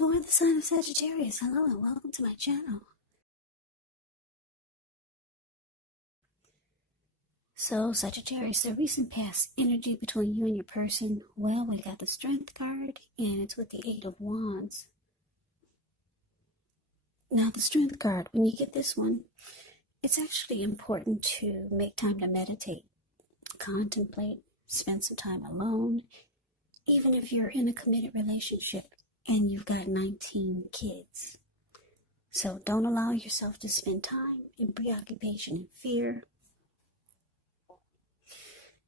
For the sign of Sagittarius, hello and welcome to my channel. So Sagittarius, the recent past energy between you and your person, well, we got the Strength card and it's with the Eight of Wands. Now the Strength card, when you get this one, it's actually important to make time to meditate, contemplate, spend some time alone, even if you're in a committed relationship and you've got 19 kids. So don't allow yourself to spend time in preoccupation and fear,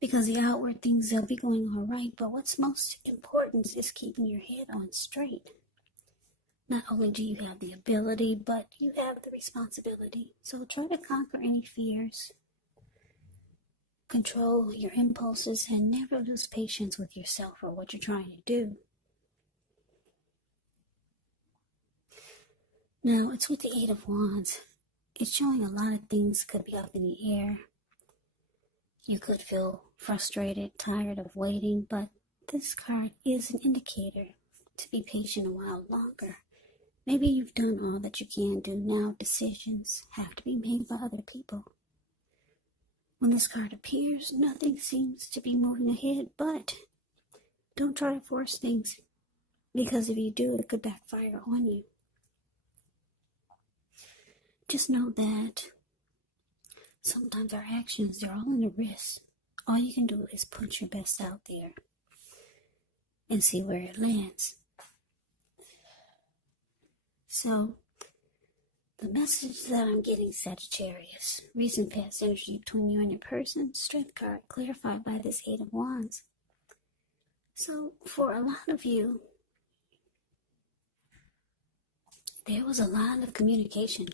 because the outward things, they'll be going all right, but what's most important is keeping your head on straight. Not only do you have the ability, but you have the responsibility. So try to conquer any fears, control your impulses, and never lose patience with yourself or what you're trying to do. Now, it's with the Eight of Wands. It's showing a lot of things could be up in the air. You could feel frustrated, tired of waiting, but this card is an indicator to be patient a while longer. Maybe you've done all that you can do. Now decisions have to be made by other people. When this card appears, nothing seems to be moving ahead, but don't try to force things, because if you do, it could backfire on you. Just know that sometimes our actions, they're all in a risk. All you can do is put your best out there and see where it lands. So, the message that I'm getting, Sagittarius, recent past energy between you and your person, Strength card, clarified by this Eight of Wands. So, for a lot of you, there was a lot of communication.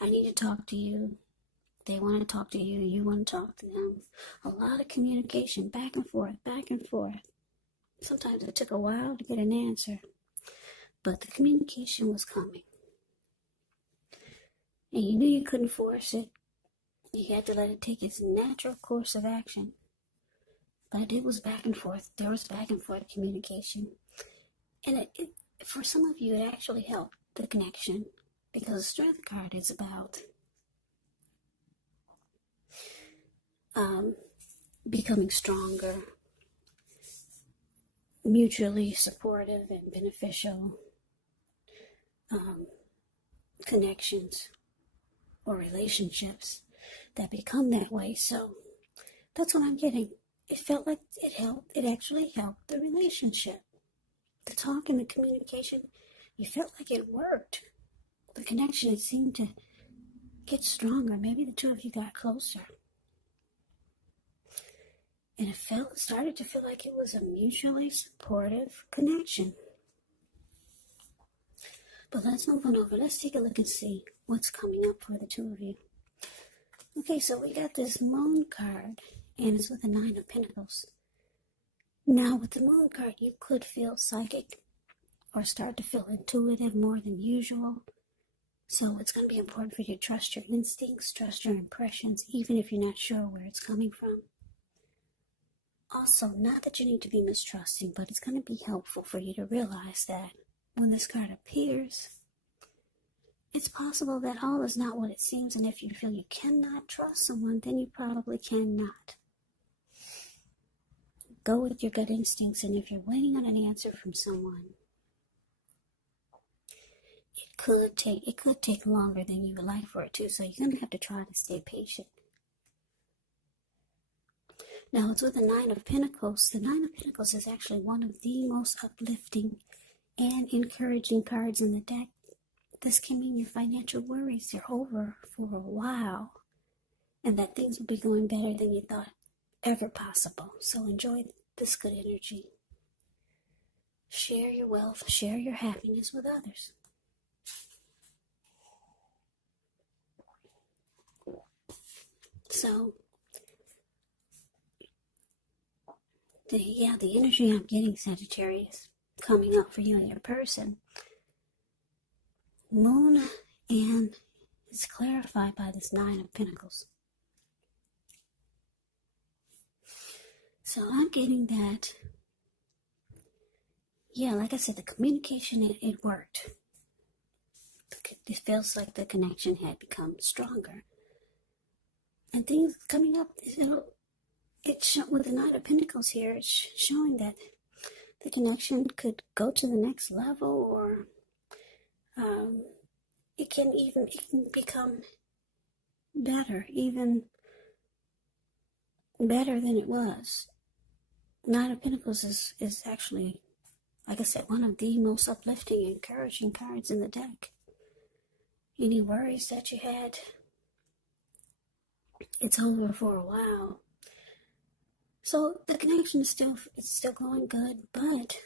I need to talk to you. They want to talk to you. You want to talk to them. A lot of communication, back and forth, back and forth. Sometimes it took a while to get an answer, but the communication was coming. And you knew you couldn't force it. You had to let it take its natural course of action. But it was back and forth. There was back and forth communication. And it for some of you, it actually helped the connection, because the Strength card is about becoming stronger, mutually supportive and beneficial connections or relationships that become that way. So that's what I'm getting. It felt like it helped. It actually helped the relationship. The talk and the communication, you felt like it worked. The connection, it seemed to get stronger. Maybe the two of you got closer. And it started to feel like it was a mutually supportive connection. But let's move on over. Let's take a look and see what's coming up for the two of you. Okay, so we got this Moon card, and it's with the Nine of Pentacles. Now, with the Moon card, you could feel psychic or start to feel intuitive more than usual. So it's going to be important for you to trust your instincts, trust your impressions, even if you're not sure where it's coming from. Also, not that you need to be mistrusting, but it's going to be helpful for you to realize that when this card appears, it's possible that all is not what it seems, and if you feel you cannot trust someone, then you probably cannot. Go with your gut instincts, and if you're waiting on an answer from someone, it could take longer than you would like for it to, so you're going to have to try to stay patient. Now, it's with the Nine of Pentacles. The Nine of Pentacles is actually one of the most uplifting and encouraging cards in the deck. This can mean your financial worries are over for a while, and that things will be going better than you thought ever possible. So enjoy this good energy. Share your wealth, share your happiness with others. So, the energy I'm getting, Sagittarius, coming up for you and your person. Moon, and it's clarified by this Nine of Pentacles. So I'm getting that yeah, like I said, the communication, it worked. It feels like the connection had become stronger. And things coming up, with the Knight of Pentacles here, it's showing that the connection could go to the next level, or it can become better, even better than it was. Knight of Pentacles is actually, like I said, one of the most uplifting, encouraging cards in the deck. Any worries that you had, it's over for a while. So the connection is still going good, but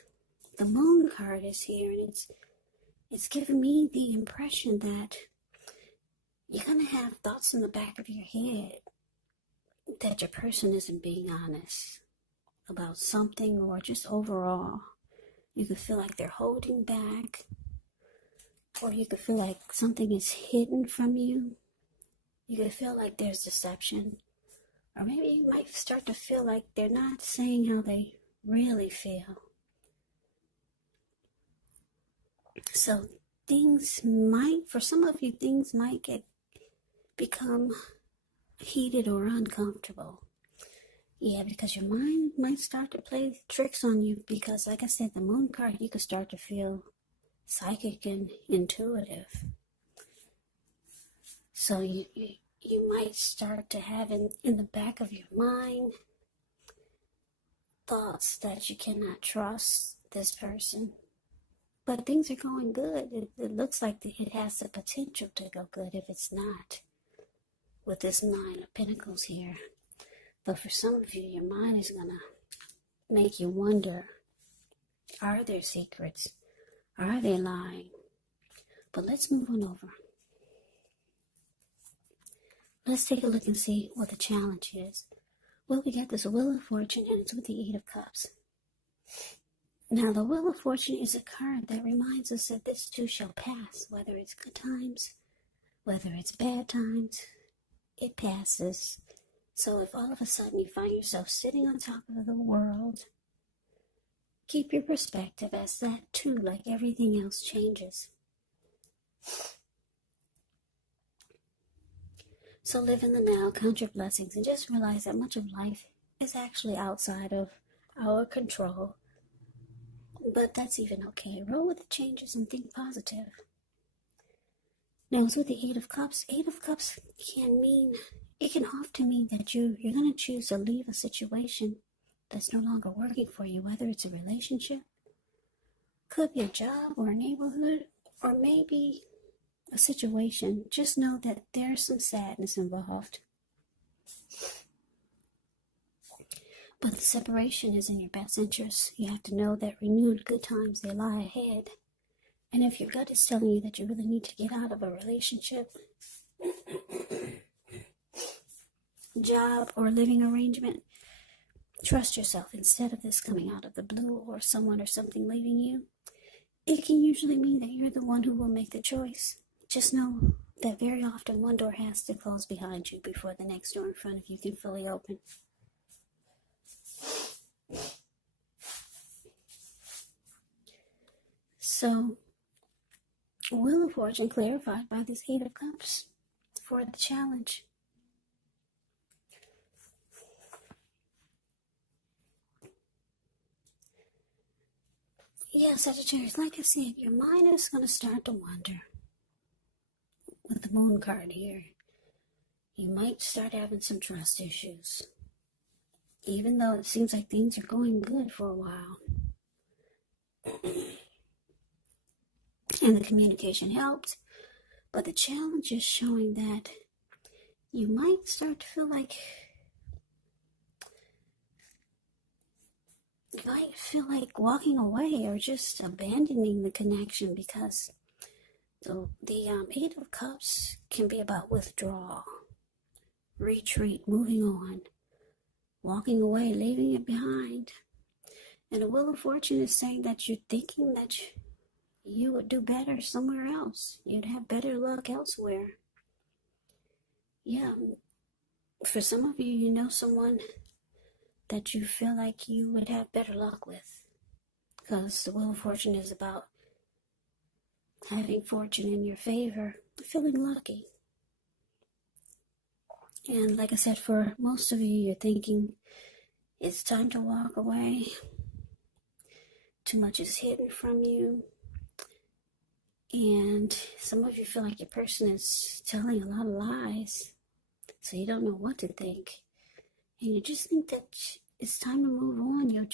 the Moon card is here, and it's giving me the impression that you're gonna have thoughts in the back of your head that your person isn't being honest about something, or just overall. You could feel like they're holding back, or you could feel like something is hidden from you. You could feel like there's deception, or maybe you might start to feel like they're not saying how they really feel. So for some of you, things might become heated or uncomfortable. Yeah, because your mind might start to play tricks on you, because like I said, the Moon card, you could start to feel psychic and intuitive. So you might start to have in the back of your mind thoughts that you cannot trust this person. But things are going good. It looks like it has the potential to go good if it's not, with this Nine of Pentacles here. But for some of you, your mind is going to make you wonder, are there secrets? Are they lying? But let's move on over. Let's take a look and see what the challenge is. Well, we got this Wheel of Fortune, and it's with the Eight of Cups. Now, the Wheel of Fortune is a card that reminds us that this too shall pass. Whether it's good times, whether it's bad times, it passes. So if all of a sudden you find yourself sitting on top of the world, keep your perspective, as that too, like everything else, changes. So live in the now, count your blessings, and just realize that much of life is actually outside of our control. But that's even okay. Roll with the changes and think positive. Now, it's with the Eight of Cups. Eight of Cups can often mean that you're going to choose to leave a situation that's no longer working for you, whether it's a relationship, could be a job or a neighborhood, or maybe a situation. Just know that there's some sadness involved. But the separation is in your best interest. You have to know that renewed good times, they lie ahead. And if your gut is telling you that you really need to get out of a relationship, job, or living arrangement, trust yourself. Instead of this coming out of the blue, or someone or something leaving you, it can usually mean that you're the one who will make the choice. Just know that very often one door has to close behind you before the next door in front of you can fully open. So, Wheel of Fortune clarified by this Eight of Cups for the challenge. Yeah, Sagittarius, like I said, your mind is going to start to wander. With the Moon card here, you might start having some trust issues. Even though it seems like things are going good for a while. And the communication helps. But the challenge is showing that you might start to feel like walking away, or just abandoning the connection, because the Eight of Cups can be about withdrawal, retreat, moving on, walking away, leaving it behind. And the Wheel of Fortune is saying that you're thinking that you would do better somewhere else. You'd have better luck elsewhere. Yeah, for some of you, you know someone that you feel like you would have better luck with. because the Wheel of Fortune is about having fortune in your favor, feeling lucky. And like I said, for most of you, you're thinking it's time to walk away. Too much is hidden from you. And some of you feel like your person is telling a lot of lies. So you don't know what to think. And you just think that it's time to move on. You're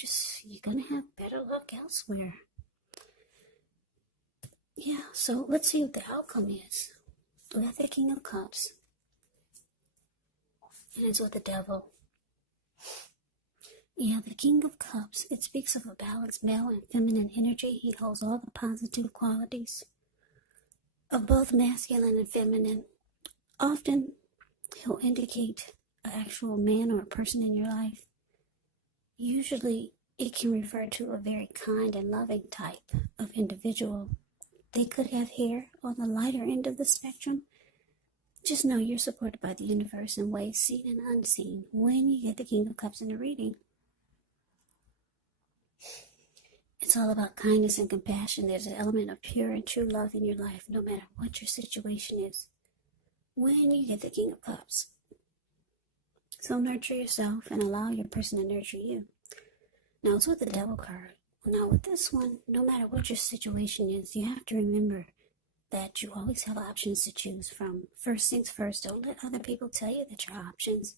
going to have better luck elsewhere. Yeah, so let's see what the outcome is. We got the King of Cups. And it's with the Devil. Yeah, the King of Cups, it speaks of a balanced male and feminine energy. He holds all the positive qualities of both masculine and feminine. Often, he'll indicate an actual man or a person in your life. Usually, it can refer to a very kind and loving type of individual. They could have hair on the lighter end of the spectrum. Just know you're supported by the universe in ways seen and unseen when you get the King of Cups in a reading. It's all about kindness and compassion. There's an element of pure and true love in your life, no matter what your situation is, when you get the King of Cups. So nurture yourself and allow your person to nurture you. Now it's with the Devil card. Now with this one, no matter what your situation is, you have to remember that you always have options to choose from. First things first, don't let other people tell you that your options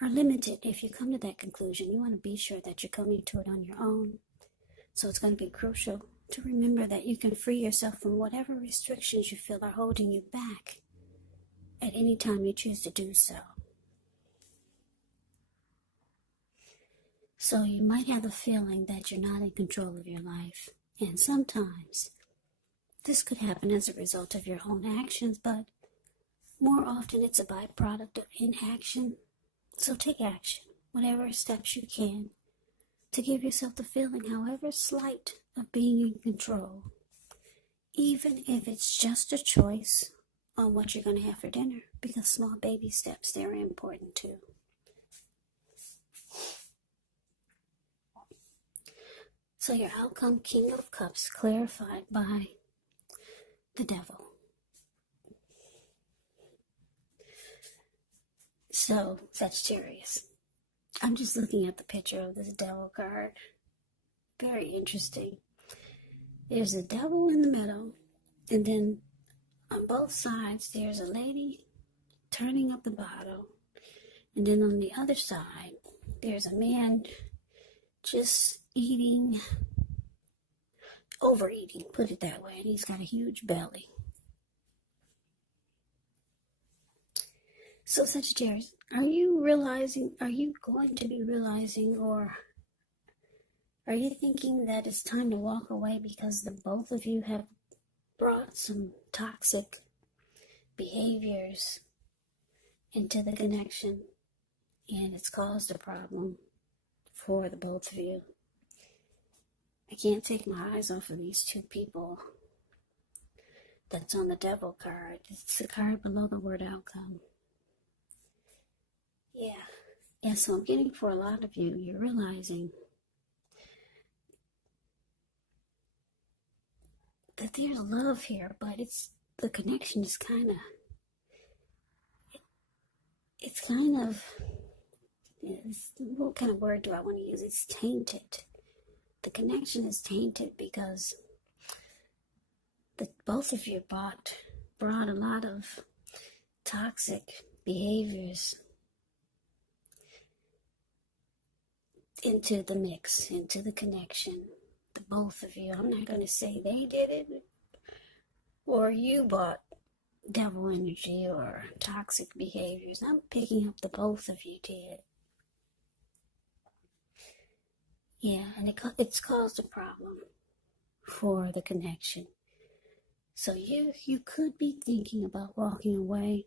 are limited. If you come to that conclusion, you want to be sure that you're coming to it on your own. So it's going to be crucial to remember that you can free yourself from whatever restrictions you feel are holding you back at any time you choose to do so. So you might have the feeling that you're not in control of your life. And sometimes this could happen as a result of your own actions, but more often it's a byproduct of inaction. So take action, whatever steps you can, to give yourself the feeling, however slight, of being in control, even if it's just a choice on what you're going to have for dinner, because small baby steps, they're important too. So your outcome, King of Cups, clarified by the Devil. So, Sagittarius, I'm just looking at the picture of this Devil card. Very interesting. There's a devil in the middle, and then on both sides there's a lady turning up the bottle, and then on the other side there's a man just overeating, put it that way, and he's got a huge belly. So Sagittarius, are you going to be realizing, or are you thinking that it's time to walk away because the both of you have brought some toxic behaviors into the connection, and it's caused a problem for the both of you? I can't take my eyes off of these two people that's on the Devil card. It's the card below the word outcome. Yeah, so I'm getting, for a lot of you, you're realizing that there's love here, but the connection is what kind of word do I want to use? It's tainted. The connection is tainted because both of you brought a lot of toxic behaviors into the mix, into the connection. The both of you. I'm not going to say they did it or you brought devil energy or toxic behaviors. I'm picking up the both of you did. Yeah, and it's caused a problem for the connection. So you could be thinking about walking away.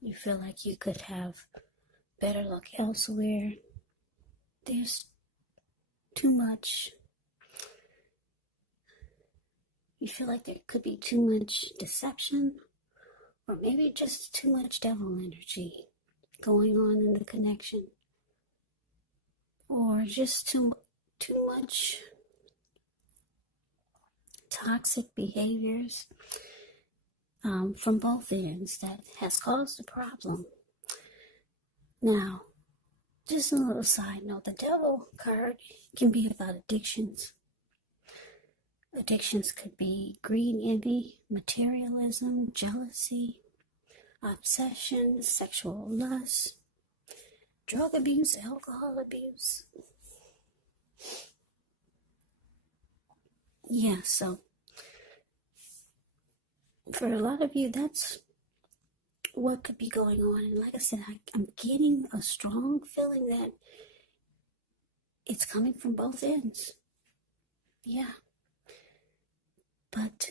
You feel like you could have better luck elsewhere. There's too much. You feel like there could be too much deception, or maybe just too much devil energy going on in the connection, or just too much toxic behaviors from both ends that has caused the problem. Now, just a little side note, the devil card can be about addictions. Addictions could be greed, envy, materialism, jealousy, obsession, sexual lust, drug abuse, alcohol abuse. Yeah, so for a lot of you, that's what could be going on. And like I said, I'm getting a strong feeling that it's coming from both ends. Yeah. But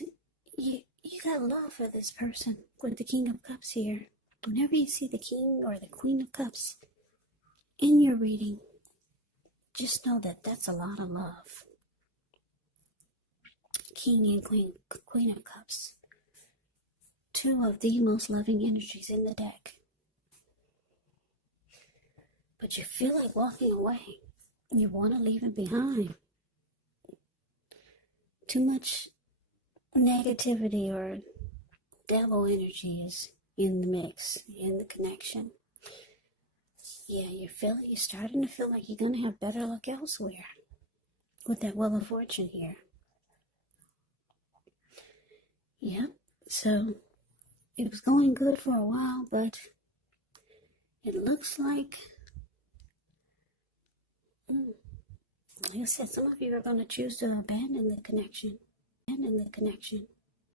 you got love for this person with the King of Cups here. Whenever you see the King or the Queen of Cups in your reading, just know that that's a lot of love. King and Queen of Cups. Two of the most loving energies in the deck. But you feel like walking away. You want to leave it behind. Too much negativity or devil energy is in the mix, in the connection. Yeah, you're starting to feel like you're going to have better luck elsewhere with that Wheel of Fortune here. Yeah, so it was going good for a while, but it looks like, like I said, some of you are going to choose to abandon the connection.